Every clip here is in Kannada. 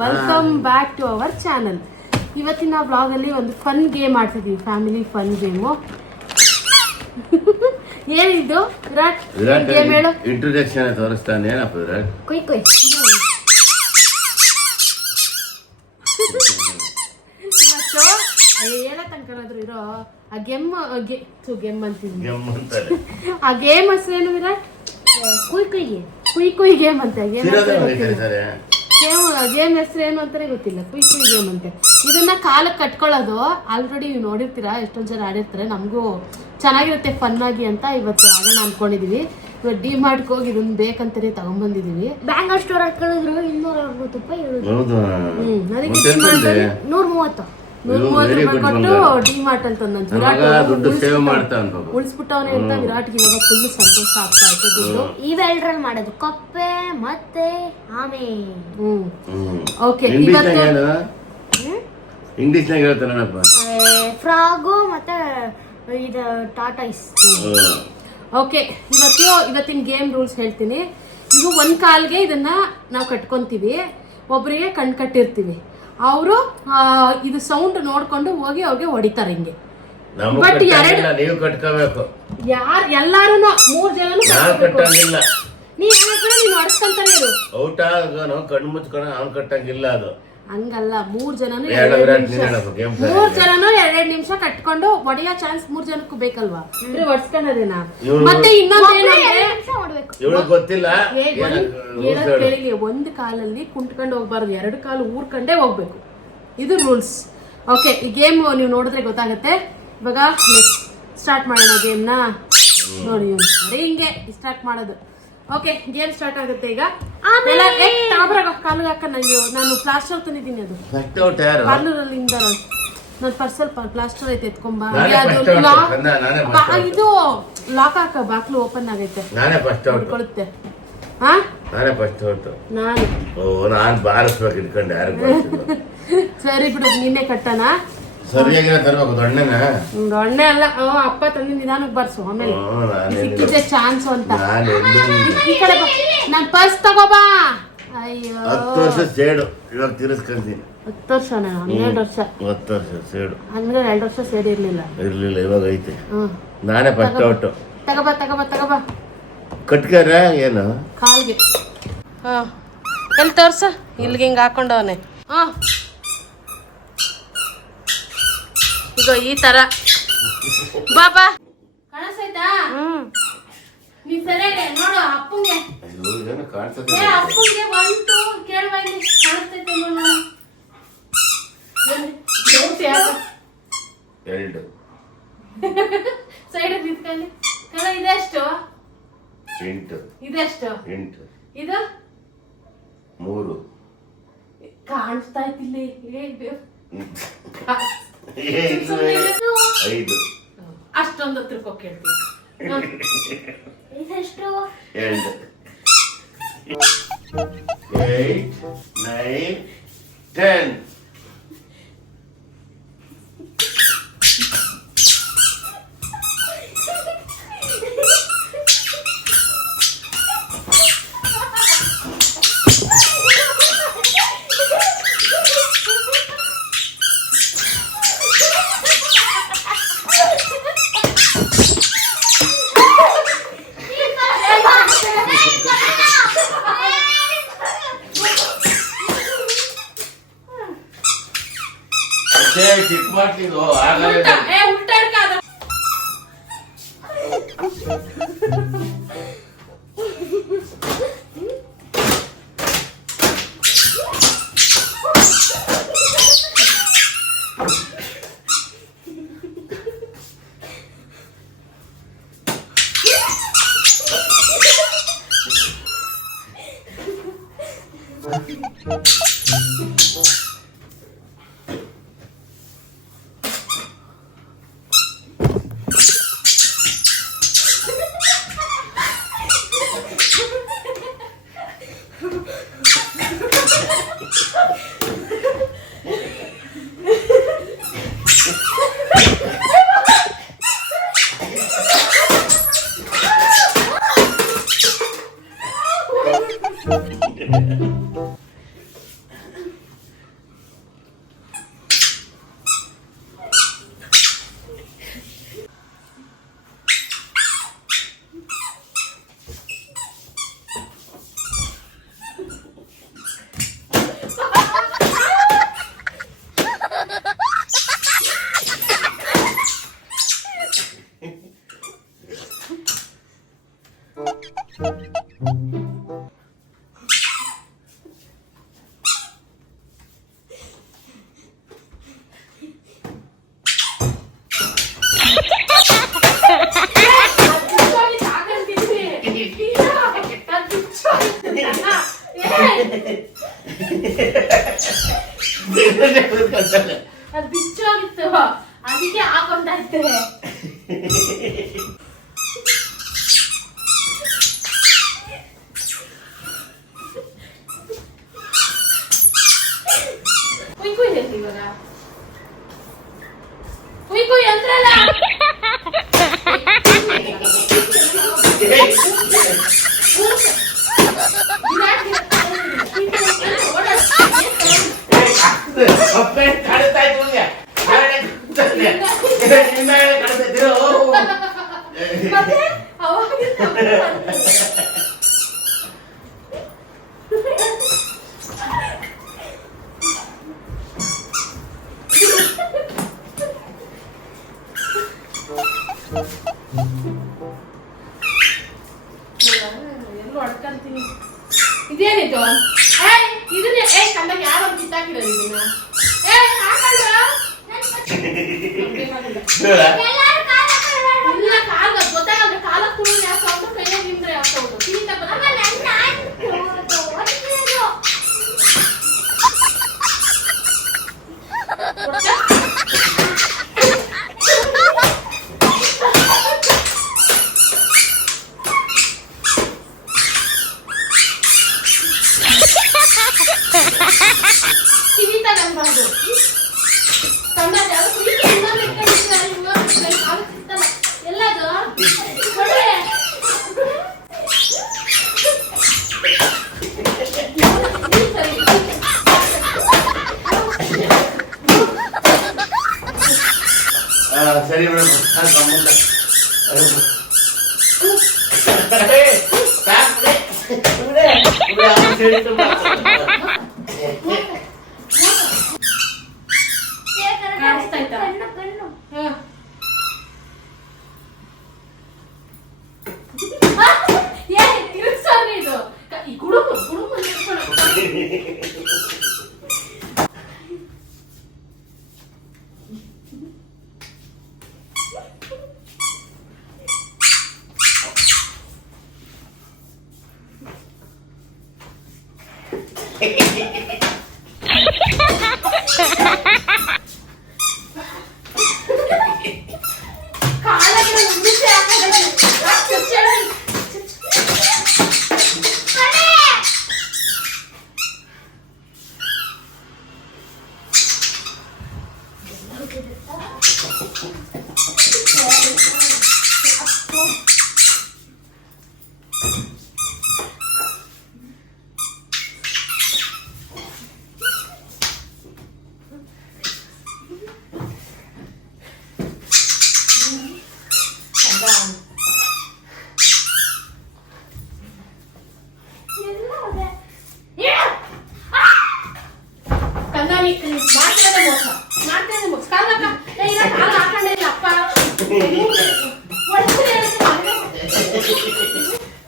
Welcome back to our channel. ಇವತ್ತಿನ ಬ್ಲಾಗ್ ಅಲ್ಲಿ ಒಂದು ಫನ್ ಗೇಮ್ ಆಡ್ತಿದೀವಿ, ಫ್ಯಾಮಿಲಿ ಫನ್ ಗೇಮು. ಏನಿದು ವಿರಾಟ್? ಗೇಮ್ ಹೇಳು. ಇಂಟ್ರೊಡಕ್ಷನ್ ತೋರಿಸ್ತಾನೆ. ಏನಪ್ಪ ವಿರಾಟ್? ಕೊಯ್ ಕೊಯ್ ಹೇಳ ತನಕನಾದ್ರು ಇರೋ ಆ ಗೇಮ್ ಅಂತೀನಿ. ಆ ಗೇಮ್ ಹೆಸರೇನು ವಿರಾಟ್? ಕುಯ್ ಗೇಮ್ ಅಂತ. ಗೇಮ್ ಹೆಸರು ಏನು ಅಂತಾನೆ ಗೊತ್ತಿಲ್ಲ. ಕುಯ್ ಗೇಮ್ ಅಂತೆ. ಇದನ್ನ ಕಾಲಕ್ಕೆ ಕಟ್ಕೊಳ್ಳೋದು ಆಲ್ರೆಡಿ ನೀವು ನೋಡಿರ್ತೀರಾ, ಎಷ್ಟೊಂದು ಜನ ಆಡಿರ್ತಾರೆ. ನಮಗೂ ಚೆನ್ನಾಗಿರುತ್ತೆ ಫನ್ ಆಗಿ ಅಂತ ಇವತ್ತು ಆಗೋಣ ಅನ್ಕೊಂಡಿದೀವಿ. ಇವತ್ತು ಡಿ ಮಾರ್ಟ್ಗೆ ಹೋಗಿ ಇದನ್ನ ಬೇಕಂತಾನೆ ತಗೊಂಡ್ಬಂದಿದೀವಿ. ಬ್ಯಾಂಗಲ್ ಸ್ಟೋರ್ ಹಾಕೊಂಡಿದ್ರು 260 ರೂಪಾಯಿ. ಅದಕ್ಕೆ 130 ರೂಪಾಯಿ ಕೊಟ್ಟು ಡಿ ಮಾರ್ಟ್ ಅಂತ ಉಳಿಸ್ಬಿಟ್ಟವನೇ ಅಂತ ವಿರಾಟ್ಗೆ ಇವಾಗ ಫುಲ್ ಸಂತೋಷ ಆಗ್ತಾ ಇತ್ತು. ದುಡ್ಡು ಇವೆರಡರಲ್ಲಿ ಮಾಡೋದು ಕಪ್ಪೆ ಮತ್ತೆ ಆಮೆ. ಓಕೆ, ಇಂಗ್ಲಿಷ್ನಾಗ ಹೇಳ್ತಾನಪ್ಪ. ಫ್ರಾಗು ಮತ್ತೆ ಇದು ಟಾಟಾಯ್ಸ್. ಓಕೆ, ಇವತ್ತಿನ ಗೇಮ್ ರೂಲ್ಸ್ ಹೇಳ್ತೀನಿ. ಇದು ಒಂದ್ ಕಾಲ್ಗೆ ಇದನ್ನ ನಾವು ಕಟ್ಕೊಂತೀವಿ, ಒಬ್ಬರಿಗೆ ಕಣ್ ಕಟ್ಟಿರ್ತೀವಿ. ಅವರು ಇದು ಸೌಂಡ್ ನೋಡ್ಕೊಂಡು ಹೋಗಿ ಅವ್ರಿಗೆ ಹೊಡಿತಾರೆ ಹಿಂಗೆ. ಬಟ್ ನೀವು ಕಟ್ಕೋಬೇಕು. ಎಲ್ಲಾರು 3 ಜನನು ನೀನ್ ಹೊಡ್ಸ್ಕೊಂತಾನೆ ಇರು. ಔಟ ಕಣ್ಣು ಮುಚ್ಕೊಂಡು ಅವ್ನು ಕಟ್ಟಂಗಿಲ್ಲ. ಅದು ಹಂಗಲ್ಲ, 3 ಜನನು 2 ನಿಮಿಷ ಕಟ್ಕೊಂಡು ಹೊಡೆಯೋ ಚಾನ್ಸ್ 3 ಜನಕ್ಕೂ ಬೇಕಲ್ವಾ? ಹೊಡ್ಸ್ಕೊಂಡದೇನ. ಮತ್ತೆ ಇನ್ನೊಂದೇನಂದ್ರೆ ಗೊತ್ತಿಲ್ಲ, ಕೇಳಿಗೆ ಒಂದ್ ಕಾಲಲ್ಲಿ ಕುಂಟ್ಕೊಂಡು ಹೋಗ್ಬಾರ್ದು, 2 ಕಾಲು ಊರ್ಕೊಂಡೇ ಹೋಗ್ಬೇಕು. ಇದು ರೂಲ್ಸ್. ಓಕೆ, ಈ ಗೇಮ್ ನೀವು ನೋಡಿದ್ರೆ ಗೊತ್ತಾಗತ್ತೆ. ಇವಾಗ ಸ್ಟಾರ್ಟ್ ಮಾಡೋಣ ಗೇಮ್ನ. ನೋಡಿ ಹಿಂಗೆ ಸ್ಟಾರ್ಟ್ ಮಾಡೋದು. ಓಕೆ, ಗೇಮ್ ಸ್ಟಾರ್ಟ್ ಆಗುತ್ತೆ ಈಗ. ಕಾಲಿಗೆ ಹಾಕ. ನಾನು ಪ್ಲಾಸ್ಟರ್ ತಂದಿದ್ದೀನಿ. ಅದು ಪಾರ್ಲರಲ್ಲಿ ನನ್ನ ಪರ್ಸಲ್ ಪ್ಲಾಸ್ಟರ್ ಐತೆ, ಎತ್ಕೊಂಬ. ಇದು ಲಾಕ್ ಹಾಕ, ಬಾಕ್ಲು ಓಪನ್ ಆಗೈತೆ, ಕೊಡುತ್ತೆ. ನಾನು ಬಾರಿಸ್ಬೇಕು ಇಟ್ಕೊಂಡು. ಯಾರು ಸರಿ ಬಿಡು, ನಿನ್ನೆ ಕಟ್ಟಣ. ಸರಿಯಾಗಿರೋ ತರ್ಬೇಕು. ದೊಣ್ಣೆ ಅಲ್ಲ, ಅಪ್ಪ ತಂದು ನಿಧಾನಕ್ಕೆ ಬರ್ಸು. ಆಮೇಲೆ ಸಿಕ್ಕಿದೆ ಚಾನ್ಸ್ ಅಂತ. ಈ ಕಡೆ ನನ್ ಪರ್ಸ್ ತಗೋಬಾ. ಅಯ್ಯೋ, 10 ವರ್ಷ ಸೇಡು ಇವಾಗ ತಿರ್ಸ್ಕೊಂತೀನಿ. 10 ವರ್ಷ 12 ವರ್ಷ 10 ವರ್ಷ ಸೇಡು ಅಂದ್ರೆ 2 ವರ್ಷ ಸೇಡ್ ಇರ್ಲಿಲ್ಲ. ಇವಾಗ ಐತೆ. ನಾನೇ ಫಸ್ಟ್ ಔಟ್. ತಗೋಬಾ ಕಟ್ಕಾರ ಏನು ಕಾಲ್ಗೆ. ಎಲ್ಲಿ ತೋರ್ಸ? ಇಲ್ಲಿಗೆ ಹಿಂಗ ಹಾಕೊಂಡವನೆ. ಈಗ ಈ ತರ ಬಾಬಾ ಕಾಣಿಸ್ತೈತಾ? ನೀನ್ ಸರಿಯಾಗಿ ನೋಡು. ಅಪ್ಪಂಗೆ ಅಪ್ಪಂಗೆ 1 2 ಕೇಳುವ. ಇಲ್ಲಿ ಕಾಣಿಸ್ತೈತೆ ನೋಡು. 2 ಸೈಡ್ ನಿಂತ್ಕೊಳ್ಳಿ. ಇದೆಷ್ಟು? 8. ಇದೆಷ್ಟು? 8. ಇದು 3 ಕಾಣಿಸ್ತಾ ಇತ್ತಿಲ್ಲಿ. 5 ಅಷ್ಟೊಂದು ಹತ್ರಕ್ಕೆ ಕೇಳ್ತೀನಿ. ಇದೆಷ್ಟು? 2 8 9 10. ಚಿಕ್ಕ ಮಾಡ್ತಿದ್ದು ಅದು ಬಿಚ್ಚೋಗಿತ್ತು, ಅದಕ್ಕೆ ಹಾಕೊಂತ ಇರ್ತೇವೆ. ಕುಯ್ ಕುಯ್ ಹೇಳ್ತಿ ಇವಾಗ, ಕುಯ್ ಕುಯ್ ಅಂದ್ರಲ್ಲ. ಮತ್ತೆ ಎಲ್ಲೂ ಅಡ್ಕಂತೀನಿ. ಇದೇನಿದು? ಇದನ್ನೇ ಕಂಡಾಗ ಯಾರು ಕಿತ್ತಾಕಿರೋದು ಇದನ್ನ? ಇಲ್ಲ ಕಾಲ ಗೊತ್ತಾಗಲ್ಲ, ಕಾಲ ತುಳಿದ್ರೆ ಯಾಕೆ ಹೌದು, ಕೈಯಾಗ ನಿಂದ್ರೆ ಯಾಕೆ ಹೌದು. ತಿಂತ ಅನ್ಬಾರ್ದು. ಕಂಡಾಗ ಎಲ್ಲದು ಸರಿ ಮೇಡಮ್. ಇದು ಈ ಗುಡುಗು ಗುಡುಗು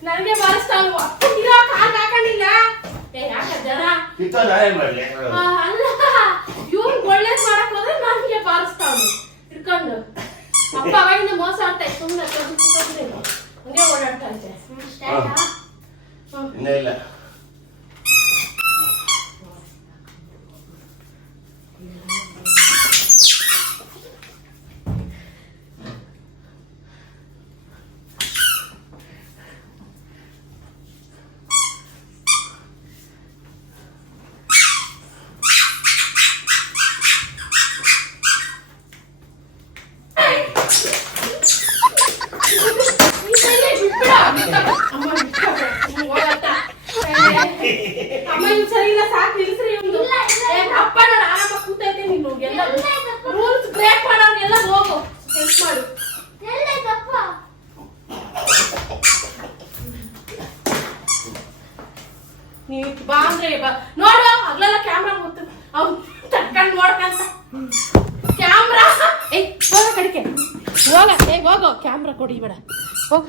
ನನಗೆ ಬಾರಿಸ್ತಾವ ಕಾಲ್ ಹಾಕೊಂಡಿಲ್ಲ. ಯಾಕೆ ಜನ ಅಲ್ಲ, ಇವ್ರು ಒಳ್ಳೇದ್ ಮಾಡಕ್ ಹೋದ್ರೆ ನನಗೆ ಬಾರಿಸ್ತಾವ್ ಹಿಡ್ಕೊಂಡು. ಅಪ್ಪ ಅವಾಗಿಂದ ಮೋಸ ಆಡ್ತಾ ಇತ್ತು, ಸುಮ್ಮನೆ ಹಂಗೆ ಓಡಾಡ್ತಾ ಇದ್ದೆ. ಇಲ್ಲ ಅಮ್ಮ ಇವ್ ಸರಿ ಇಲ್ಲ, ಸಾಕು ನಿಲ್ಸ್ರಿ. ಅಪ್ಪ ನಾನು ಆರಾಮ ಕೂತೈತೆ, ನೀನು ಎಲ್ಲ ರೂಲ್ಸ್ ಬ್ರೇಕ್ ಮಾಡೋರ್ಗೆಲ್ಲ ಹೋಗು ಹೆಲ್ಪ್ ಮಾಡು. ನೀವ್ ಬಾ ಅಂದ್ರೆ ನೋಡು, ಹಗ್ಲೆಲ್ಲ ಕ್ಯಾಮ್ರಾ ಗೊತ್ತು ಅವ್ನು ತಟ್ಕೊಂಡ್ ನೋಡ್ಕಂತ ಕ್ಯಾಮ್ರಾ. ಹೋಗ ಕಡಿಕೆ ಹೋಗ, ಹೋಗೋ ಕ್ಯಾಮ್ರಾ ಕೊಡಿ ಬೇಡ ಹೋಗ.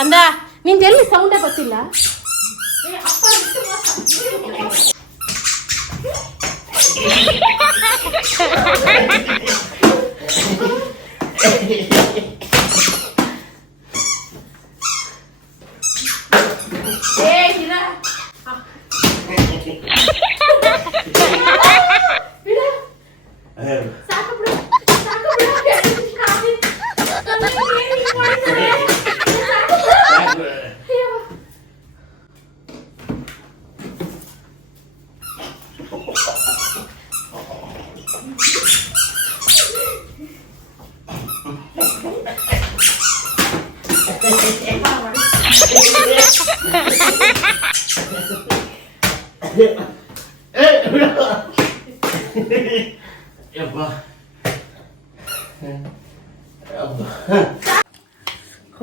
ಕಂದ ನಿಂದ ಎಲ್ಲಿ ಸೌಂಡೇ ಗೊತ್ತಿಲ್ಲ.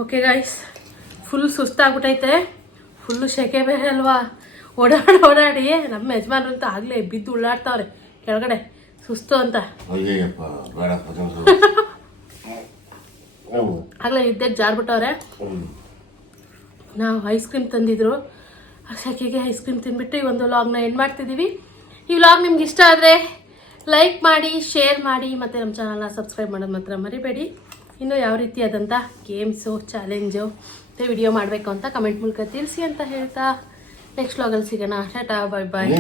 ಓಕೆ ಗಾಯ್ಸ್, ಫುಲ್ ಸುಸ್ತಾಗ್ಬಿಟ್ಟೈತೆ. ಫುಲ್ಲು ಸೆಕೆ ಬೇರೆ ಅಲ್ವಾ, ಓಡಾಡಿ ನಮ್ಮ ಯಜಮಾನ್ರಂತೂ ಆಗಲೇ ಬಿದ್ದು ಉಳ್ಳಾಡ್ತಾವ್ರೆ ಕೆಳಗಡೆ ಸುಸ್ತು ಅಂತ. ಆಗಲೇ ನಿದ್ದೆ ಜಾರ್ಬಿಟ್ಟವ್ರೆ. ನಾವು ಐಸ್ ಕ್ರೀಮ್ ತಂದಿದ್ರು, ಆ ಸೆಕೆಗೆ ಐಸ್ ಕ್ರೀಮ್ ತಿಂದ್ಬಿಟ್ಟು ಈ ಒಂದು ವ್ಲಾಗ್ನ ಎಂಡ್ ಮಾಡ್ತಿದ್ದೀವಿ. ಈ ವ್ಲಾಗ್ ನಿಮ್ಗೆ ಇಷ್ಟ ಆದರೆ ಲೈಕ್ ಮಾಡಿ, ಶೇರ್ ಮಾಡಿ, ಮತ್ತು ನಮ್ಮ ಚಾನಲ್ನ ಸಬ್ಸ್ಕ್ರೈಬ್ ಮಾಡೋದು ಮಾತ್ರ ಮರಿಬೇಡಿ. ಇನ್ನೂ ಯಾವ ರೀತಿಯಾದಂಥ ಗೇಮ್ಸು, ಚಾಲೆಂಜು ಮತ್ತು ವಿಡಿಯೋ ಮಾಡಬೇಕು ಅಂತ ಕಮೆಂಟ್ ಮೂಲಕ ತಿಳಿಸಿ ಅಂತ ಹೇಳ್ತಾ ನೆಕ್ಸ್ಟ್ ವ್ಲಾಗಲ್ಲಿ ಸಿಗೋಣ. ಟಾಟಾ, ಬಾಯ್ ಬಾಯ್.